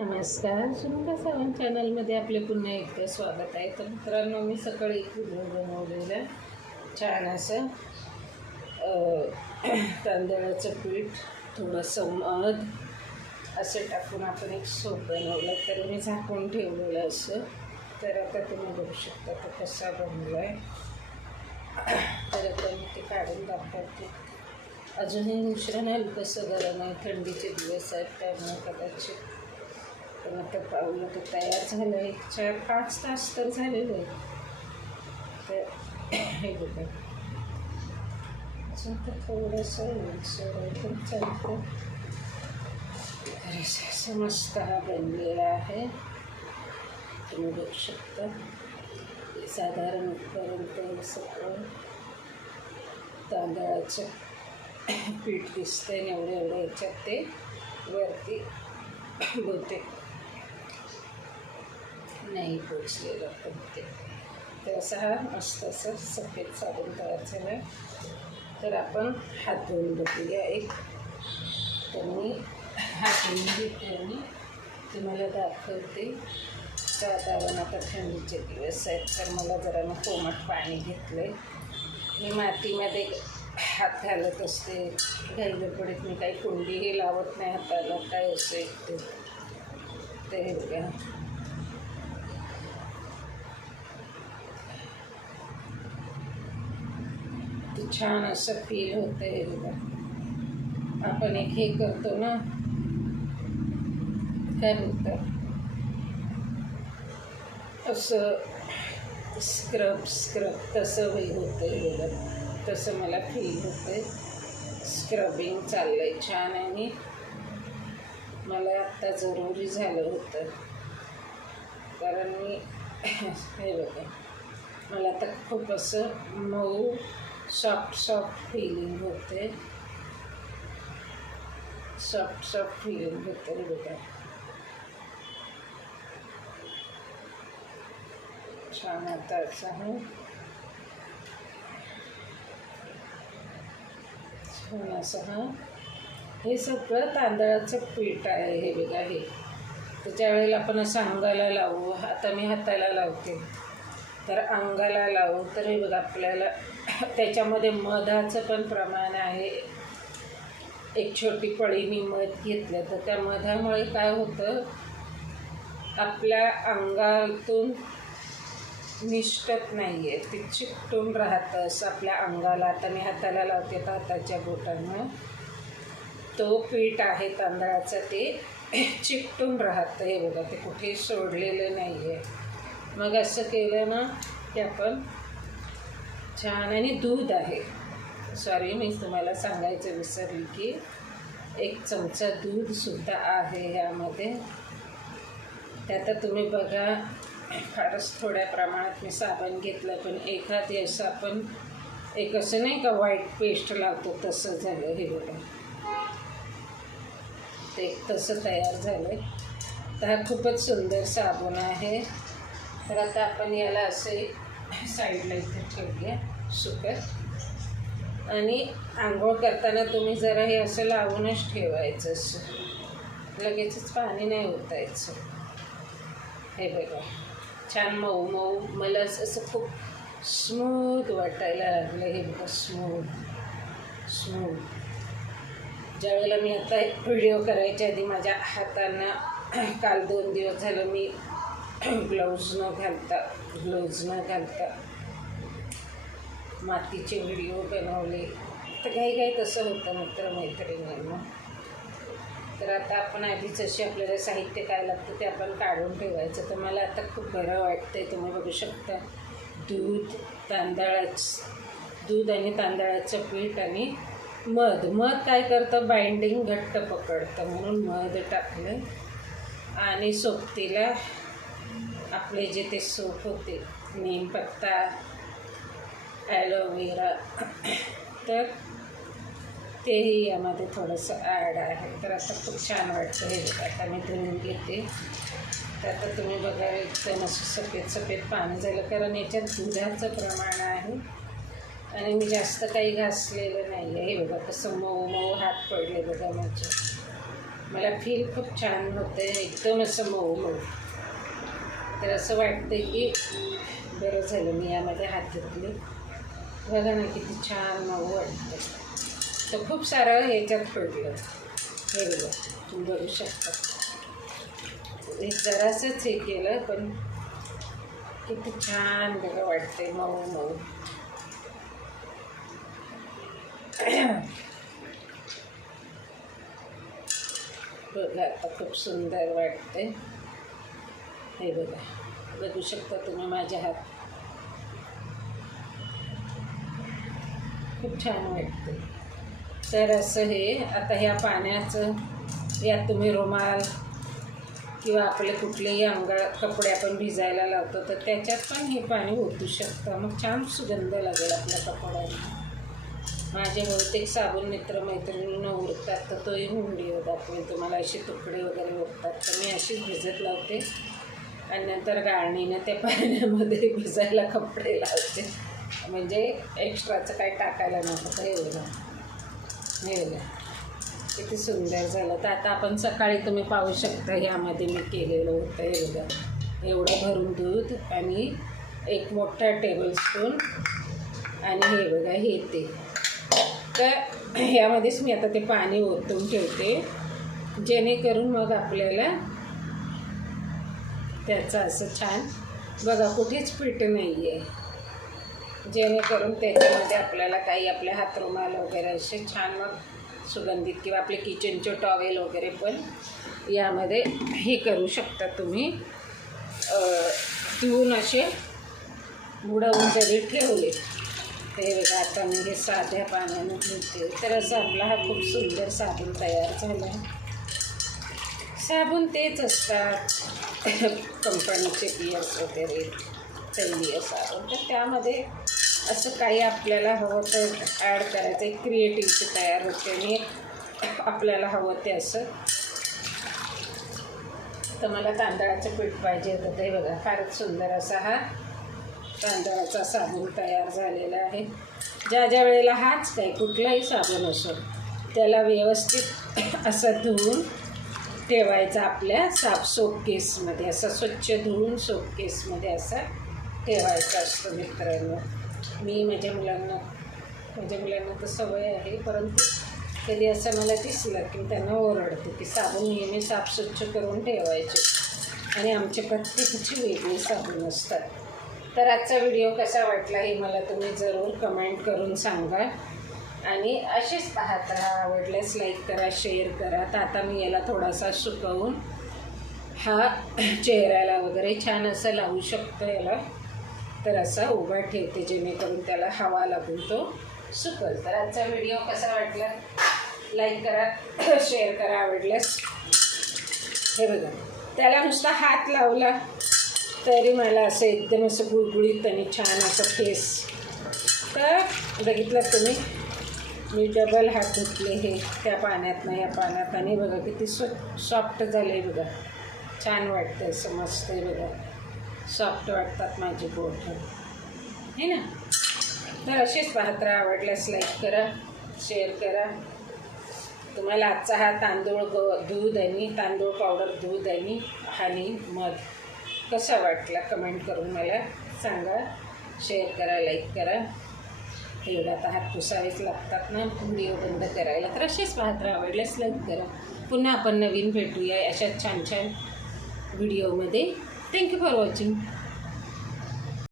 नमस्कार, सुनीता सावंत चॅनलमध्ये आपले पुन्हा एकदा स्वागत आहे. तर मित्रांनो, मी सकाळी एक व्हिडिओ बनवलेला छान असं तांदळाचं पीठ थोडंसं मध असं टाकून आपण एक सूप बनवलं. तर मी झाकून ठेवलेलं असं. तर आता तुम्ही बघू शकता तो कसा बनवला आहे. तर आता मी ते काढून दाखवते. अजूनही मिश्रण हलकंसं गरम आहे, थंडीचे दिवस आहेत त्यामुळे कदाचित. पण आता पाहूया तो तयार झालं आहे. 4-5 तास तर झालेलं आहे. तर हे बघा, अजून तर थोडंसं पण चालतं. तर असं मस्त हा बनलेला आहे, तुम्ही बघू शकता. साधारण इथपर्यंत सगळं तांदळाचं पीठ दिसतंय. एवढं याच्यात ते वरती बहुतेक नाही पोचलेलं पण ते. तर असा हा मस्त असं सफेद साबण तयार झाला. तर आपण हात धुवून बघूया एक. तर मी हात धुवून घेते आणि तुम्हाला दाखवते. साधारण आता थंडीचे दिवस आहेत तर मला जरा मी कोमट पाणी घेतलं आहे. मी मातीमध्ये हात घालत असते घाईगडबडीत. मी काही कुंडीही लावत नाही हाताला, काय असं ते हे बघा. ते छान असं फील होतं. हे बघा, आपण एक हे करतो ना, काय बोलतं, असं स्क्रब तसं हे होतं. हे बघा, तसं मला फील होतं. स्क्रबिंग चाललं आहे छान आणि मला आत्ता जरुरी झालं होतं. कारण मी हे बघा, मला आता खूप असं मऊ सॉफ्ट फीलिंग होते. सॉफ्ट फीलिंग होते. हे बघा, छान आता असं आहे. छान असं हा हे सगळं तांदळाचं पीठ आहे. हे बघा, हे त्याच्या वेळेला आपण असं अंगाला लावू. आता मी हाताला लावते तर अंगाला लावू. तर हे बघा, आपल्याला त्याच्यामध्ये मधाचं पण प्रमाण आहे. एक छोटी पळी मी मध घेतलं तर त्या मधामुळे काय होतं, आपल्या अंगातून निष्ठत नाही आहे, ते चिकटून राहतं असं आपल्या अंगाला. आता मी हाताला लावते तर हाताच्या बोटांना तो पीठ आहे तांदळाचा, ते चिकटून राहतं. हे बघा, ते कुठेही सोडलेलं नाही आहे. मग असं केलं ना की आपण छान. आणि दूध आहे, सॉरी मी तुम्हाला सांगायचं विसरली की 1 चमचा दूधसुद्धा आहे ह्यामध्ये. त्यात तुम्ही बघा, फारच थोड्या प्रमाणात मी साबण घेतलं, पण एखादी असं आपण एक असं नाही का व्हाईट पेस्ट लावतो तसं झालं. हे बघा, ते तसं तयार झालं. तर हा खूपच सुंदर साबण आहे. तर आता आपण याला असे साईडला इथे ठेवूया सुकत. आणि आंघोळ करताना तुम्ही जरा हे असं लावूनच ठेवायचं, असं लगेचच पाणी नाही ओतायचं. हे बघा, छान मऊ मला असं खूप स्मूथ वाटायला लागलं. हे बघा, स्मूथ. ज्यावेळेला मी आता व्हिडिओ करायच्या आधी माझ्या हातांना काल 2 दिवस झालं मी ग्लोव्ज न घालता मातीचे व्हिडिओ बनवले. तर काही तसं होतं मित्रमैत्रिणींना. तर आता आपण आधीच असे आपल्याला साहित्य काय लागतं ते आपण काढून ठेवायचं. तर मला आता खूप बरं वाटतंय. तुम्ही बघू शकता, दूध आणि तांदळाचं पीठ आणि मध काय करतं, बाइंडिंग घट्ट पकडतं म्हणून मध टाकलं. आणि सोबतीला आपले जे ते सोप होते, नीमपत्ता, ॲलोवेरा, तर तेही यामध्ये थोडंसं ॲड आहे. तर आता खूप छान वाटतं. हे बघा, आता मी धुवून घेते. तर आता तुम्ही बघा, एकदम असं सफेद पाणी झालं, कारण याच्यात दुधाचं प्रमाण आहे आणि मी जास्त काही घासलेलं नाही आहे. हे बघा, कसं मऊ हात पडले बघा माझे. मला फील खूप छान होतं आहे, एकदम असं मऊ मऊ. तर असं वाटतं की बरं झालं मी यामध्ये हात घेतले. बघा ना किती छान मऊ वाटतं. तर खूप सारं ह्याच्यात पडलं. हे बघा तुम्ही बघू शकता. एक जरासंच हे केलं पण किती छान बघा वाटते मऊ मऊ. बघा आता खूप सुंदर वाटते. हे बघा बघू शकता तुम्ही माझ्या हात. खूप छान वाटते. तर असं हे आता ह्या पाण्याचं यात तुम्ही रुमाल किंवा आपले कुठलेही कपडे आपण भिजायला लावतो तर त्याच्यात पण हे पाणी ओतू शकता. मग छान सुगंध लागेल आपल्या कपड्यांना. माझे बहुतेक साबण मित्रमैत्रिणींना उरतात तर तोही व्हिडिओ दाखवेल तुम्हाला. असे तुकडे वगैरे उरतात तर मी अशीच भिजत लावते आणि नंतर गाळणीनं त्या पाण्यामध्ये भिजायला कपडे लावते. म्हणजे एक्स्ट्राचं काही टाकायला नको. हे बघा हे बघा किती सुंदर झालं. तर आता आपण सकाळी तुम्ही पाहू शकता यामध्ये मी केलेलं होतं. हे बघा एवढं भरून दूध आणि एक मोठा टेबलस्पून आणि हे बघा हे ते. तर ह्यामध्येच मी आता ते पाणी ओतून ठेवते जेणेकरून मग आपल्याला त्याचं असं छान बघा कुठेच पीठ नाही आहे. जेणेकरून त्याच्यामध्ये आपल्याला काही आपले हातरुमाल वगैरे असे छान मग सुगंधित किंवा आपले किचनचे टॉवेल वगैरे पण यामध्ये हे करू शकता तुम्ही. धुवून असे बुडवून जरी ठेवले. हे बघा आता मी हे साध्या पाण्याने धुते. तर असं आपला हा खूप सुंदर साबण तयार झाला. साबण तेच असतात कंपनीचे पियर्स वगैरे तैलीय साबण. तर त्यामध्ये असं काही आपल्याला हवं तर ॲड करायचं. एक क्रिएटिव्हिटी तयार होते आणि आपल्याला हवं ते असं. तर मला तांदळाचं पीठ पाहिजे होतं. ते बघा फारच सुंदर असा हा तांदळाचा साबण तयार झालेला आहे. ज्या ज्या वेळेला हाच काय कुठलाही साबण असो त्याला व्यवस्थित असं धुवून ठेवायचा आपल्या सोप केसमध्ये. असं स्वच्छ धुवून सोप केसमध्ये असं ठेवायचं असतं. मित्रांनो मी माझ्या मुलांना तर सवय आहे परंतु कधी असं मला दिसलं की त्यांना ओरडते की साबण नेहमी साफस्वच्छ करून ठेवायचे आणि आमचे प्रत्येकाची वेगळी साबण असतात. तर आजचा व्हिडिओ कसा वाटला हे मला तुम्ही जरूर कमेंट करून सांगा आणि असेच पाहत राहा. आवडल्यास लाईक करा, शेअर करा. तर आता मी याला थोडासा सुकवून हा चेहऱ्याला वगैरे छान असं लावू शकतो याला. तर असा उभा ठेवते जेणेकरून त्याला हवा लागून तो सुकल. तर आजचा व्हिडिओ कसा वाटला लाईक करा, शेअर करा. आवडल्यास हे बघा त्याला नुसता हात लावला तरी मला असं एकदम असं गुळगुळीत आणि छान असं फेस. तर बघितलं तुम्ही मी डबल हात धुतले हे त्या पाण्यातनं या पाण्यात आणि बघा किती सॉफ्ट झालं आहे. बघा छान वाटतं असं मस्त आहे. बघा सॉफ्ट वाटतात माझे बोट हे ना. तर असेच पाहत राहा. आवडल्यास लाईक करा, शेअर करा. तुम्हाला आजचा हा दूध आणि तांदूळ पावडर दूध आणि मध कसा वाटला कमेंट करून मला सांगा. शेअर करा, लाईक करा. एवढा आता हात पुसावेच लागतात ना व्हिडिओ बंद करायला. तर असेच पाहत राहा. आवडल्यास लाईक करा. पुन्हा आपण नवीन भेटूया अशा छान छान व्हिडिओमध्ये. Thank you for watching.